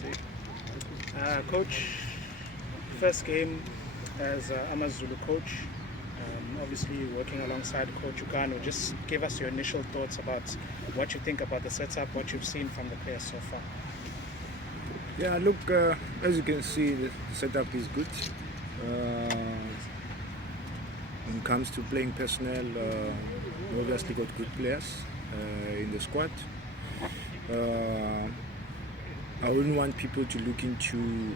FC. Coach, first game as AmaZulu coach, obviously working alongside Coach Kanu. Just give us your initial thoughts about what you think about the setup, what you've seen from the players so far. Yeah, look, as you can see, the setup is good. When it comes to playing personnel, we obviously got good players in the squad. I wouldn't want people to look into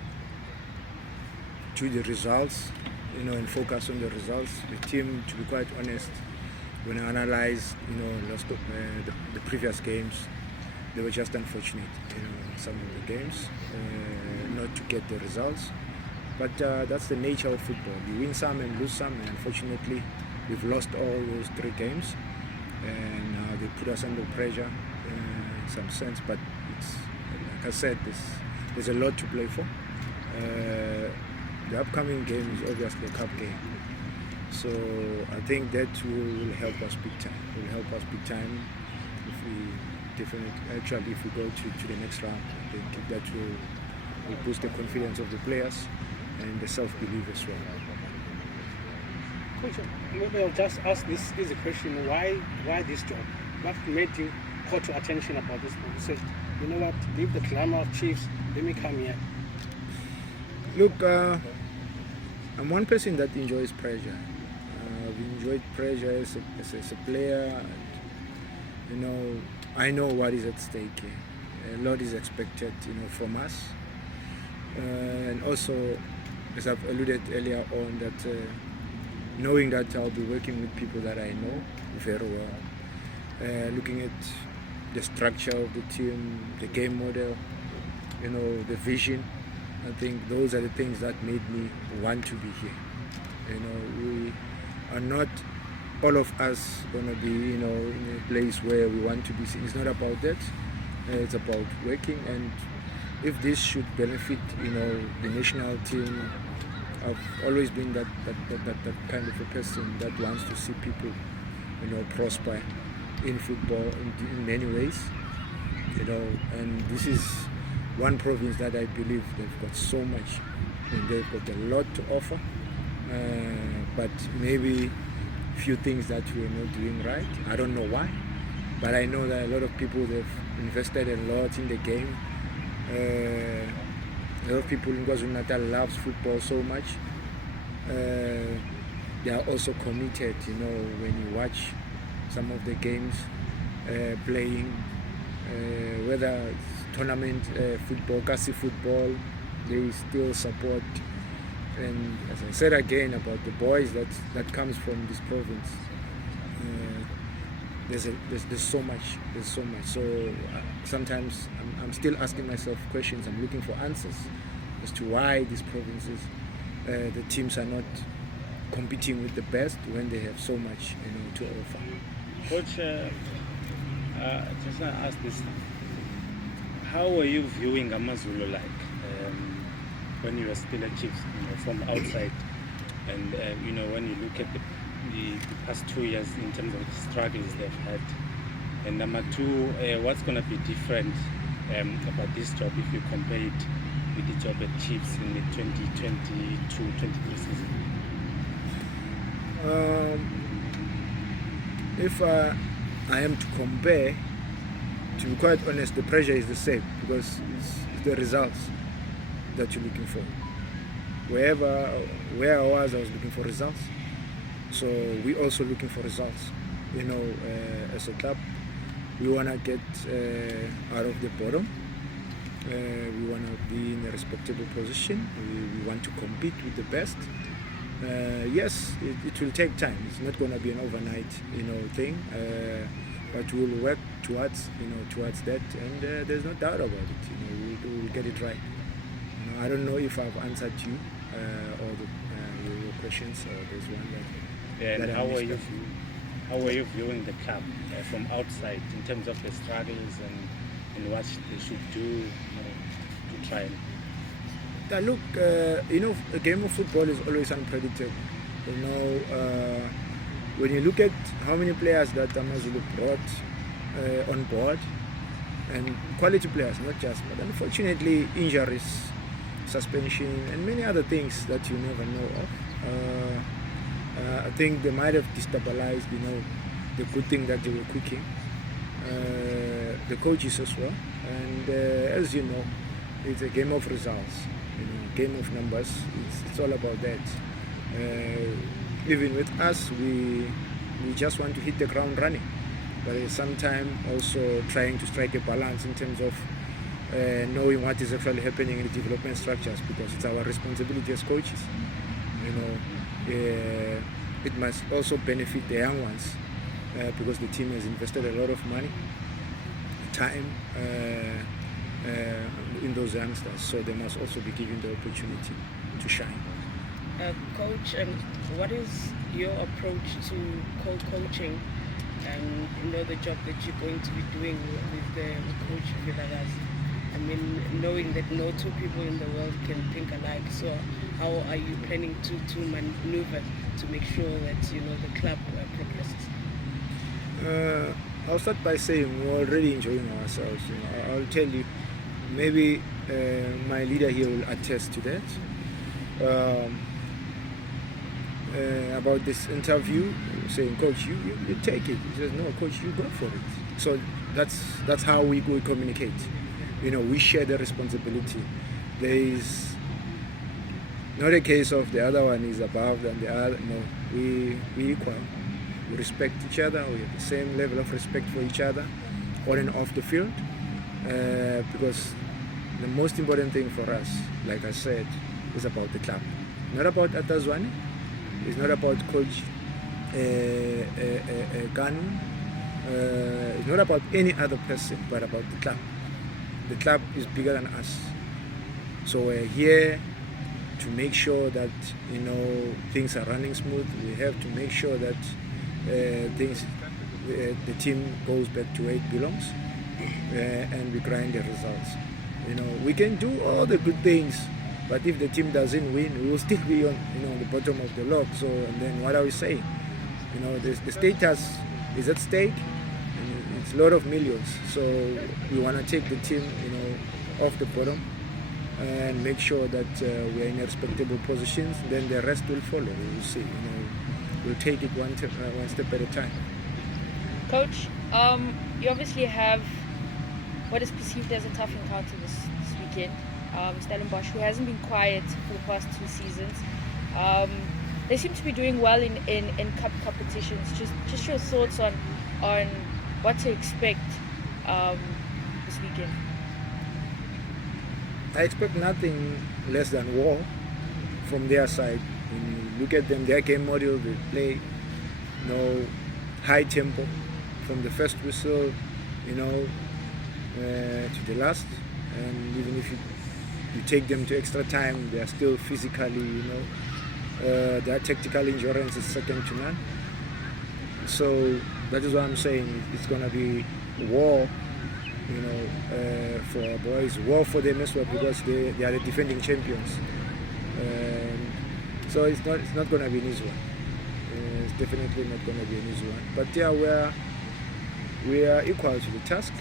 the results, and focus on the results. The team, to be quite honest, when I analyze, the previous games, they were just unfortunate, some of the games, not to get the results. But that's the nature of football. You win some and lose some, and unfortunately, we've lost all those 3 games, and they put us under pressure in some sense. But it's, like I said, there's a lot to play for. The upcoming game is obviously a cup game, so I think that will help us big time. If we go to the next round. I think that will boost the confidence of the players and the self-belief as well. Coach, maybe I'll just ask this easy question: Why this job? What made you call to attention about this? You said, you know what, leave the glamour of Chiefs, let me come here. Look, I'm one person that enjoys pressure. I've enjoyed pressure as a player. And, I know what is at stake here. A lot is expected, from us. And also, as I've alluded earlier on, that knowing that I'll be working with people that I know very well, looking at the structure of the team, the game model, the vision. I think those are the things that made me want to be here. We are not all of us going to be, in a place where we want to be seen. It's not about that. It's about working, and if this should benefit, the national team, I've always been that kind of a person that wants to see people, prosper in football in many ways, and this is one province that I believe they've got so much, and they've got a lot to offer, but maybe few things that we're not doing right. I don't know why, but I know that a lot of people, they've invested a lot in the game. A lot of people in KwaZulu-Natal loves football so much. They are also committed, when you watch some of the games playing, whether it's tournament football, Kasi football, they still support. And as I said again about the boys that comes from this province, there's so much. So sometimes I'm still asking myself questions. I'm looking for answers as to why these provinces, the teams are not competing with the best when they have so much, to offer. Coach, just want to ask this: how were you viewing AmaZulu like when you were still a Chiefs, from outside, and when you look at the past 2 years in terms of the struggles they've had, and number 2, what's going to be different about this job if you compare it with the job at Chiefs in the 2022-23 season? If I am to compare, to be quite honest, the pressure is the same, because it's the results that you're looking for. Where I was looking for results. So we're also looking for results. As a club, we want to get out of the bottom. We want to be in a respectable position. We want to compete with the best. Yes, it will take time. It's not going to be an overnight, thing. But we'll work towards that, and there's no doubt about it. We'll get it right. I don't know if I've answered you all your questions, or there's one that. And how are you viewing the club from outside in terms of the struggles and what they should do to try and... Look, a game of football is always unpredictable. When you look at how many players that AmaZulu brought on board, and quality players, not just. But unfortunately, injuries, suspension, and many other things that you never know of. I think they might have destabilized, the good thing that they were cooking. The coaches as well, and as you know, it's a game of results, game of numbers. It's all about that. Even with us, we just want to hit the ground running, but at the same time also trying to strike a balance in terms of knowing what is actually happening in the development structures, because it's our responsibility as coaches. It must also benefit the young ones, because the team has invested a lot of money, time in those youngsters, so they must also be given the opportunity to shine. Coach, what is your approach to co-coaching and the job that you're going to be doing with the coach Vilakazi? I mean, knowing that no two people in the world can think alike, so how are you planning to maneuver to make sure that the club progresses? I'll start by saying we're already enjoying ourselves. I'll tell you, maybe my leader here will attest to that. About this interview, saying, "Coach, you take it." He says, "No, Coach, you go for it." So that's how we communicate. We share the responsibility. There is not a case of the other one is above than the other. No, we equal. We respect each other. We have the same level of respect for each other, on and off the field. Because the most important thing for us, like I said, is about the club. Not about Arthur Zwane. It's not about Coach Kanu. It's not about any other person, but about the club. The club is bigger than us. So we're here to make sure that things are running smooth. We have to make sure that the team goes back to where it belongs, and we grind the results. We can do all the good things, but if the team doesn't win, we will still be on the bottom of the log. So, and then what are we saying? The status is at stake. It's a lot of millions. So we want to take the team off the bottom and make sure that we're in respectable positions. Then the rest will follow. We'll see. We'll take it one step at a time. Coach, you obviously have what is perceived as a tough encounter this weekend. Stellenbosch, who hasn't been quiet for the past 2 seasons. They seem to be doing well in cup competitions. Just your thoughts on what to expect this weekend. I expect nothing less than war from their side. When you look at them, their game model, they play high tempo from the first whistle, to the last. And even if you take them to extra time, they are still physically, their tactical endurance is second to none. So that is what I'm saying. It's going to be war, for our boys, war for them as well, because they are the defending champions. So it's not going to be an easy one. It's definitely not going to be an easy one. But yeah, we are equal to the task.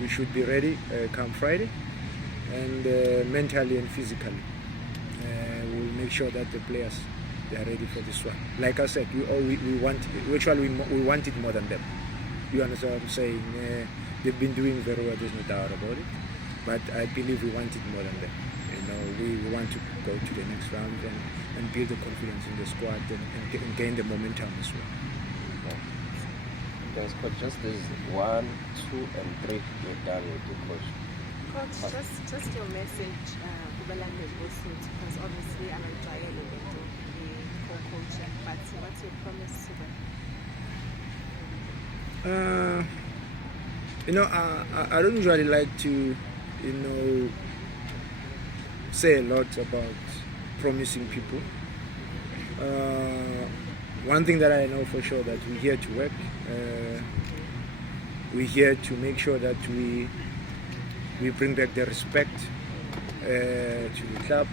We should be ready come Friday, and mentally and physically. We'll make sure that the players, they are ready for this one. Like I said, we want it more than them. You understand what I'm saying? They've been doing very well, there's no doubt about it. But I believe we want it more than them. We want to go to the next round and build the confidence in the squad and gain the momentum as well. Guys, coach, just this 1, 2, and 3, you're done with the coach. Coach, just your message because obviously I'm enjoying the co-coaching, but what's your promise to them? I don't usually like to, say a lot about promising people. One thing that I know for sure, that we're here to work. We're here to make sure that we bring back the respect to the club,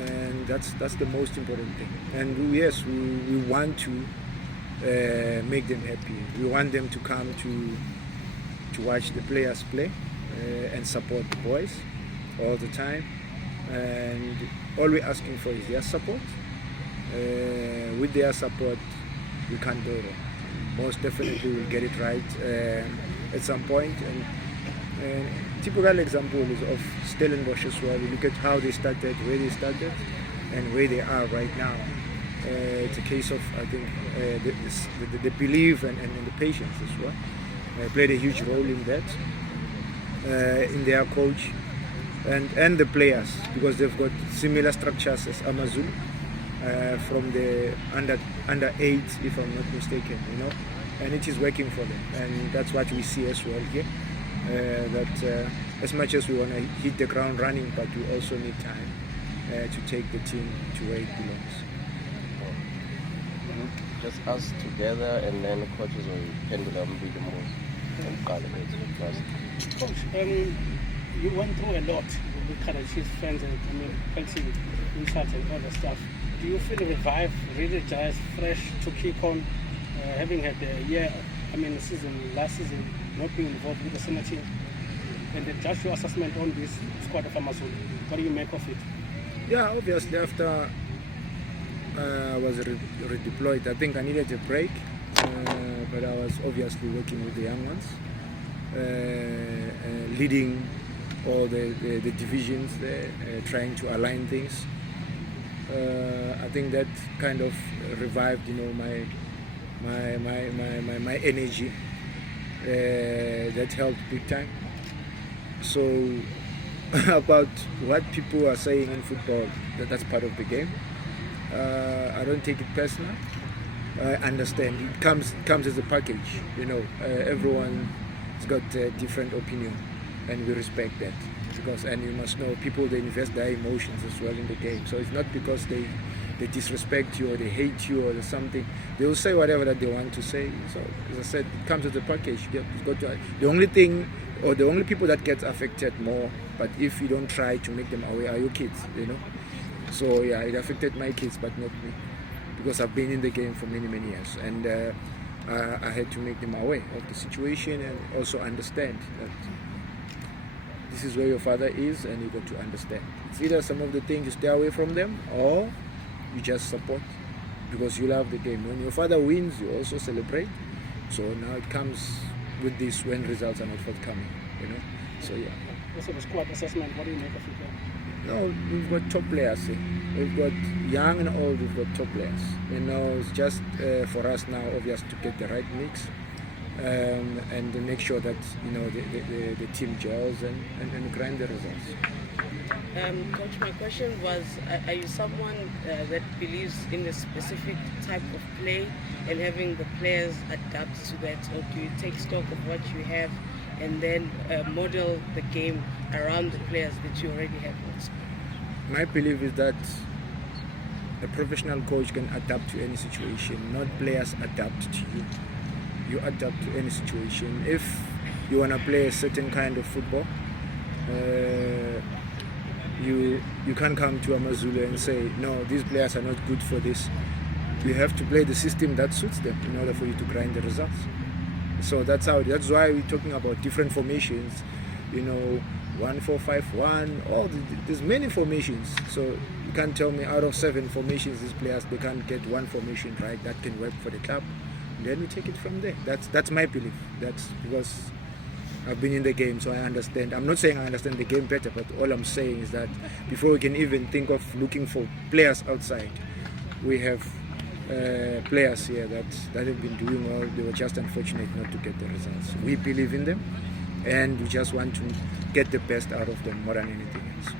and that's the most important thing. And yes, we want to make them happy. We want them to come to to watch the players play and support the boys all the time. And all we're asking for is their support. With their support, we can't go wrong. Most definitely we'll get it right at some point. And typical example is of Stellenbosch as well. You look at how they started, where they started, and where they are right now. It's a case of, I think, the belief and the patience as well. Played a huge role in that, in their coach and the players, because they've got similar structures as AmaZulu, from the under 8, if I'm not mistaken, and it is working for them, and that's what we see as well here. That as much as we want to hit the ground running, but we also need time to take the team to where it belongs. Just us together, and then coaches will pendulum be the most. Coach, you went through a lot with kind of Chiefs fans and healthy insights and all that stuff. Do you feel revived, re-energized, fresh to keep on, having had a year, last season, not being involved with the senior team? And then just your assessment on this squad of AmaZulu. What do you make of it? Yeah, obviously after I was redeployed, I think I needed a break, but I was obviously working with the young ones, leading all the divisions there, trying to align things. I think that kind of revived, my energy. That helped big time. So about what people are saying in football, that's part of the game. I don't take it personal. I understand it comes as a package. Everyone's got a different opinion, and we respect that. And you must know, people, they invest their emotions as well in the game. So it's not because they disrespect you or they hate you or something. They will say whatever that they want to say. So as I said, it comes as a package. The only thing, or the only people that get affected more, but if you don't try to make them aware, are your kids. So yeah, it affected my kids, but not me, because I've been in the game for many years, and I had to make them aware of the situation and also understand that this is where your father is, and you got to understand. It's either some of the things you stay away from them, or you just support because you love the game. When your father wins, you also celebrate. So now it comes with this when results are not forthcoming. So yeah. Also the squad assessment, what do you make of it? No, we've got top players. We've got young and old. We've got top players. It's just for us now, obvious, to get the right mix. And to make sure that the team gels and grind the results. Coach, my question was, are you someone that believes in a specific type of play and having the players adapt to that, or do you take stock of what you have and then model the game around the players that you already have on squad? My belief is that a professional coach can adapt to any situation, not players adapt to you. You adapt to any situation. If you want to play a certain kind of football, you can't come to AmaZulu and say, no, these players are not good for this. You have to play the system that suits them in order for you to grind the results. So that's why we're talking about different formations, 1-4-5-1, there's many formations. So you can't tell me out of 7 formations, these players, they can't get one formation right that can work for the club. Then we take it from there. That's my belief. That's because I've been in the game, so I understand. I'm not saying I understand the game better, but all I'm saying is that before we can even think of looking for players outside, we have players here that have been doing well. They were just unfortunate not to get the results. We believe in them, and we just want to get the best out of them more than anything else.